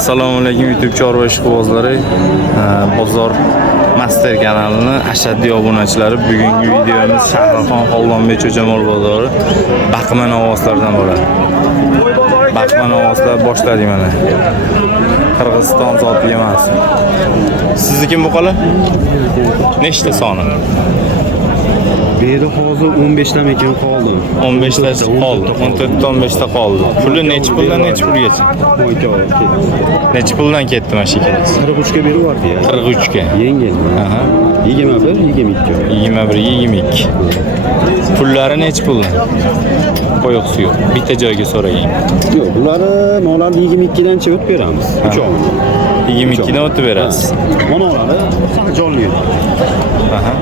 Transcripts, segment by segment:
Assalomu alaykum YouTube chorva ishqibozlari. Bozor Master kanalining ashaddiy obunachilari. Bugungi videomiz Shahrixon Xollanbek Cho'jamol bozori Baqman ovozlaridan bo'ladi. Baqman ovozlar boshladik mana. Qirg'iziston zoti emas. Sizniki bu qala? Nechta soni? Bu yerda hozir 15 dan ekan qoldi. 15 ta qoldi. 14 ta 15 ta qoldi. Puli necha puldan necha pulgacha? Necha puldan ketdi mashinangiz? 43 ga beryapti ya. 43 ga. Yengil. Aha. 21, 22. 21, 22. Pullari necha puldan? Qo'yiqsi yo'q. Bitta joyga so'ragan. Yo'q, bularni molarni 22 dan o'tib beramiz. 3 oy. 22 dan o'tib berasiz. Monolari jonli. Aha.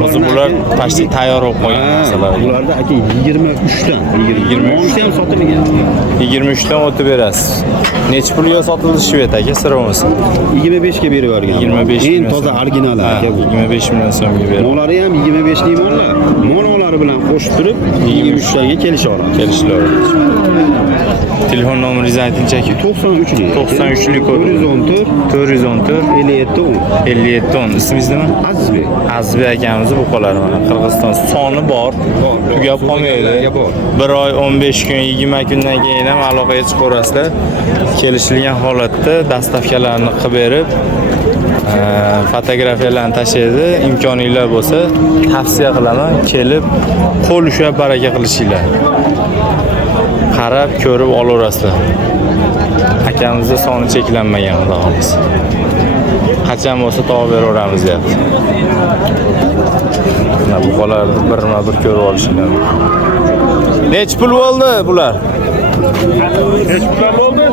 Hozir bular pashti tayyor bo'lib qo'ygan narsalar. Bularda aka 23 dan, 23 ham sotilgan. 23 dan o'tib berasiz. Necha pulga sotildi Shved aka, sira bo'lmasa? 25 ga berib yuborgan. 25 eng toza original aka bu. 25 million so'mga beradi. Molari ham 25 lik mollar. Monolari bilan qo'shib turib 23 taga kelisha oladi. Kelishiladi. Telefon nomeringizni aytingchi aka. 93 lik. 93 lik kod. 414 57 10. Ismingiz nima? Azizbek. Azizbek akamiz bu qolar mana Qirg'iziston soni bor. Tugab qolmaydi. Bir oy 15 kun 20 kundan keyin ham aloqaga chiqarasizlar. Kelishilgan holatda dastavkalarni qilib berib, fotografiyalarni tashlaydi. Imkoninglar bo'lsa, tavsiya qilaman, kelib qo'l ushlab baraka qilishinglar. Qarab, ko'rib olaverasizlar. Akamizda soni cheklanmagan, xudo xolisa. Qachon bo'lsa topib beraveramiz deyapti. Mana bu qolarni birma-bir ko'rib olishinglar. Necha pul bo'ldi bular? Necha pul bo'ldi?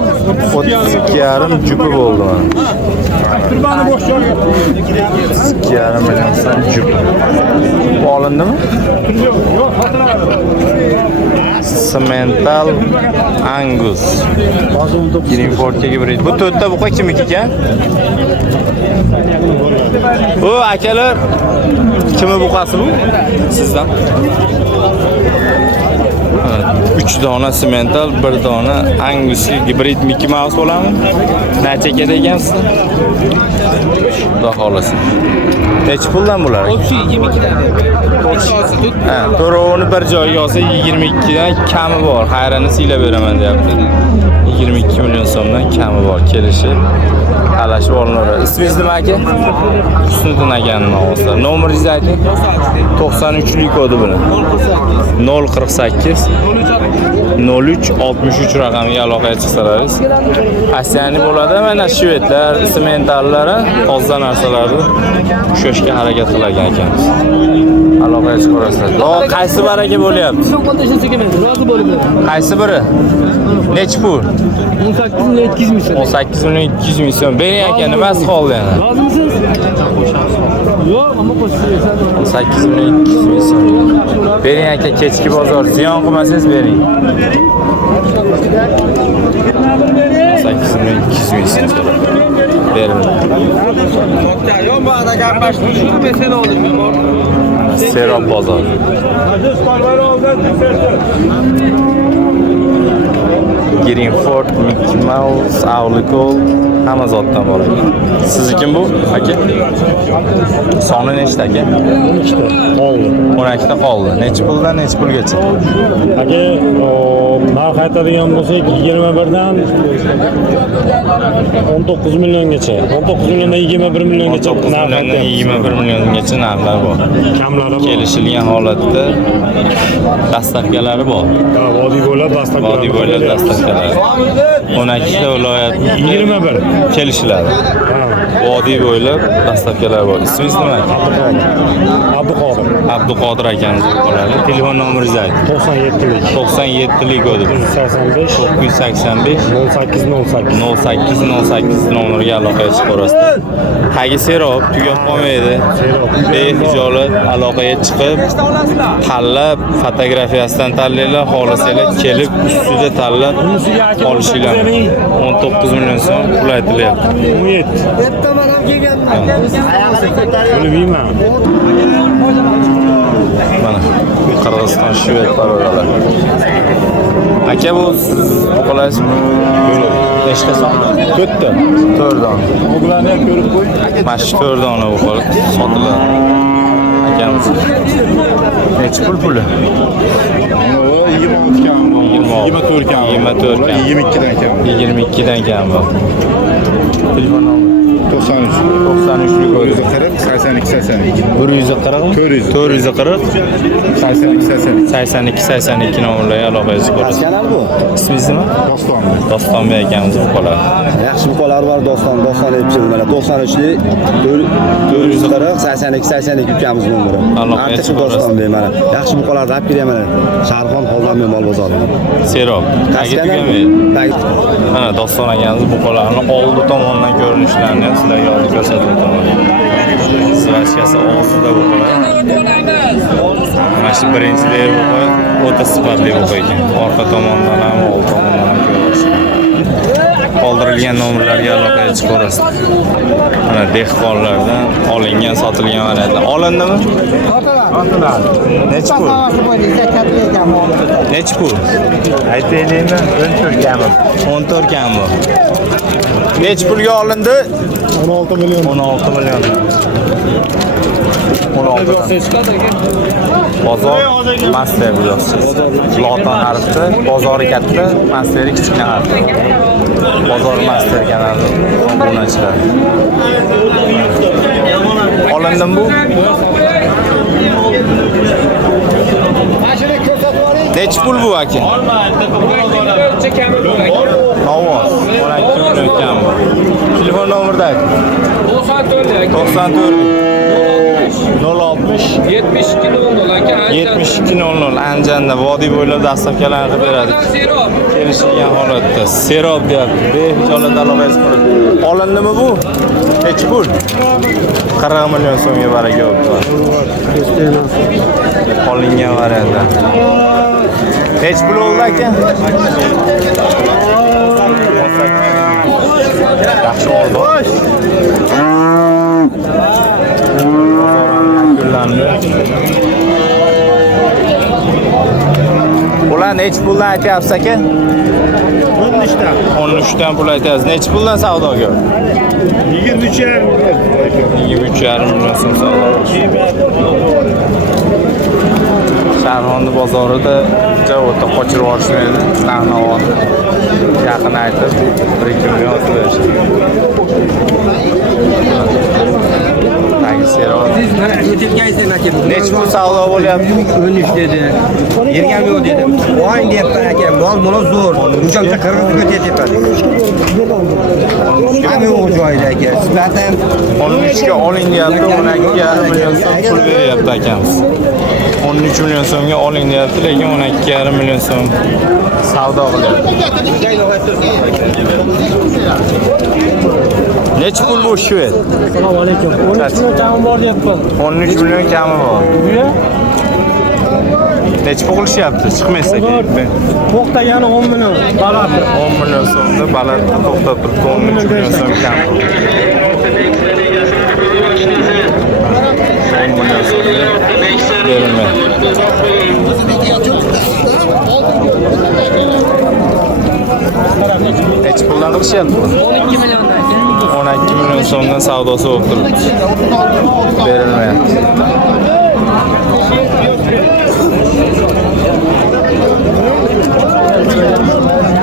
32,5 jupi bo'ldi mana. Turbani bo'sh joyga. 2,5 million so'm jup. Olindimi? Yo'q, Semental Angus. Greenford hibrid. Bu to'rtta buqa kimniki ekan? Bu akalar kimi buqasi bu? Sizdan. 3 dona Semental, 1 dona Angus hibrid Mickey Mouse bo'ladimi? Necha kerak ekansiz? Xudo xolasa. Necha puldan bular? 22 dan. Ha, to'rovini bir joyga olsa 22 dan kami bor. Xayrini siylab beraman deyapti. 22 million so'mdan kami bor. Kelishib, talashib olinadi. Ismingiz nima aka? Husniddin akaning ovozlari. Nomeringizni ayting. 93 lik kodi bilan. 048 03 63 raqamiga aloqaga chiqsalaringiz asiyani bo'ladi. Mana shvedlar, sementallar, toza narsalarni ushlashga harakat qilagan ekamiz. Aloqaga chiqarasizlar. Qaysi baraka bo'lyapti? Rozi bo'liblar. Qaysi biri? Necha pul? 18 million 200 ming so'm. 18 million 200 ming so'm. Bering aka, nimasi qoldi yana? Rozimisiz? Yo'q, ammo qo'shib 18 million 200 ming so'm. Bering aka, kechki bozor ziyon qilmasangiz bering. 18 million 200 ming so'm. Bering. Yo'q, bu adaga başlıyor. Şunu mesele oldu. Serop bozor. Greenford, Mickey Mouse, Avlikol, hamma zotdan bor ekan. Siz kim bu aka? Soni nechta aka? 12 ta qoldi. 12 ta qoldi. Necha puldan necha pulgacha? Aka, narx aytadigan bo'lsak 21 dan 19 milliongacha. 19 milliondan 21 milliongacha narx aytamiz. 21 milliongacha narxlar bor. Kamlari bor. Kelishilgan holatda dastavkalari bor. Vodiy bo'ylab dastavkalar. Vodiy bo'ylab dastavkalari. 12 ta viloyat 21 kelishiladi. Vodiy bo'ylab dastavkalar bor. Ismingiz nima? Abduqodir. Abduqodir akamiz qoladi. Telefon nomeringizni ayting. 97 lik. 97 lik kodi. 985 985 0808. 0808 nomeriga aloqaga chiqarasizlar. Tagi serob, tugab qolmaydi. Behijolat aloqaga chiqib, tanlab, fotografiyasidan tanlaylar, xohlasanglar kelib ustida tanlab olishinglar. 19 million so'm pul aytilyapti. 17. Buni bilmayman. Mana Qirg'iziston Shved parolalari. Aka bu qo'laysiz. Nechta son? 4 ta. 4 dona. Bularni ham ko'rib qo'y. Mana shu 4 dona bu qo'l sotiladi. Akamiz. Necha puli? 26 kam. 24 kam. 24 kam. 22 dan kam. 22 dan kam bu. Telefon nomeri 93. 93 ko'riz. 82 82. 140 440 82 82 nomerlarga aloqangizni ko'rasiz. Kanal bu. Ismingiz nima? Doston. Dostonbek akamiz bu qo'llar. Yaxshi buqalar bor doston aytishim mana 93lik 440 82 82 ukamiz nomeri. Artiq doston deyman. Yaxshi buqalarni olib kelaman. Sharxon Xo'jamol mol bozori. Serob. Tagiga tugamaydi. Mana Doston akamiz bu qo'llarni oldi tomondan ko'rinishlarini sizlarga olib ko'rsatib o'taman. Svachkasi ostida bu qo'llar. Mana shu birinchilar bu qo'y o'ta sifatli bu qo'y ekan. Orqa tomondan ham old tomondan ham ko'rasiz. Qoldirilgan nomerlarga aloqaga chiqarasiz. Mana dehqonlardan olingan, sotilgan variantlar. Olindimi? Sotiladi. Necha pul? Necha pul? Aytaylikmi? 14 kami. 14 kami. Necha pulga olindi? 16 million. 16 million. 16. Bozor master biliyorsiz. Loton harfi, bozori katta, masteri kichkina harf. Bozor master kanali obunachilar. Olindim bu? Necha pul bu aka? Novoz. 12 million kam bu. Telefon nomerini 94 060 7200 Anjanda vodiy bo'ylab dastavkalarni qilib beradi. Kelishilgan holatda Serob deyapti. Behijolat aloqangiz bor. Olindimi bu? Necha pul? 40 million so'mga baraka bo'libdi. Olingan variantda. Necha pul oldi aka? Yaxshi oldi. Ular necha puldan aytyapsiz aka? 13 dan. 13 dan pul aytyapsiz. Necha puldan savdoga? 23,5 million so'm savdo. Sharxonni bozorida o'ta qochirib olishmaydi. Narx-navon yaqin aytib 1-2 million berishdi. Necha pul savdo bo'lyapti? 13 dedi. Yerga yo'q dedim. Voy deyapman aka, mol zo'r. Uncha qirg'izga tetyapadi. Ham yo'q joyida aka. Sizlardan 13 ga oling deyapti, 12,5 million so'm pul beryapti akamiz. 13 million so'mga oling deyapti, lekin 12,5 million so'm savdo qilyapti. Necha pul bu shved? Assalomu alaykum. 13 million kami bor deyapman. 13 million kami bor. Necha pul qilishyapti? Chiqmaysa kerak. To'xtagani 10 million. Baland. 10 million so'mda balandda to'xtab turibdi. 13 million so'm kam. 10 million so'mga berilmaydi. Necha puldan qilishyapti? 12 milliondan. 12 million so'mdan savdosi bo'lib turibdi. Berilmayapti.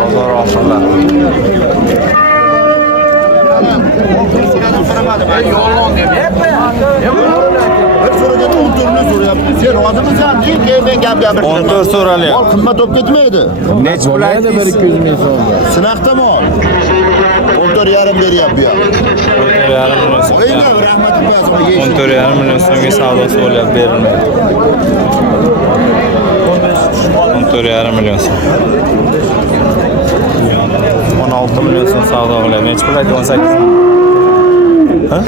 Bozor oxirlari. Sen rozimisan? Men gap gapirdim. 14 so'ralyapti. Mol qimmat bo'lib ketmaydi. Necha pul aytdingiz? 200 ming so'm. Sinaqda mol. 14,5 beryapti bu yoq. 14,5 million so'm. O'yga rahmat bo'lsin. 14,5 million so'mga savdosi bo'lyapti, berilmaydi. 14,5 million so'm. 16 million so'm savdo qilyapti. Necha pul aytdi? 18. Ha?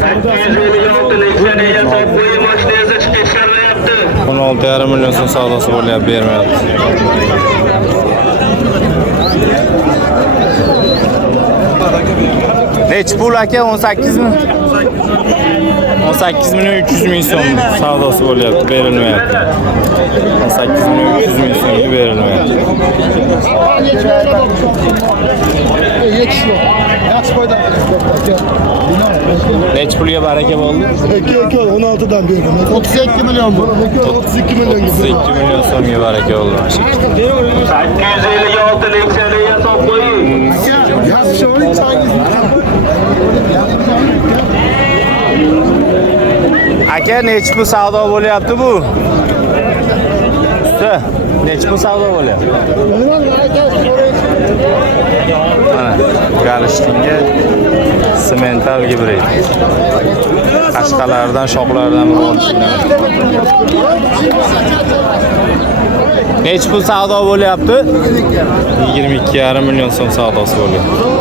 16,5 million so'm savdosi bo'lyapti, bermayapti. Necha pul aka? 18 mi? 18 milyon 300 ming so'm savdosi bo'lyapti, berilmayapti. 18 milyon 300 ming so'mga berilmayapti. Necha pulga baraka bo'ldi? 16'dan berdim. 32 milyon bu. 32 milyon gibi. 32 milyon so'mga baraka bo'ldi mana shu. 856 leksiyada top qo'ying. Yaxshi oling changizni. Aka, necha pul savdo bo'lyapti bu? Usta, necha pul savdo bo'lyapti? Mana, galishtinga semental gibrid. Qashqalardan, shoxlardan olishgan. Necha pul savdo bo'lyapti? 22,5 milyon so'm savdosi bo'lyapti.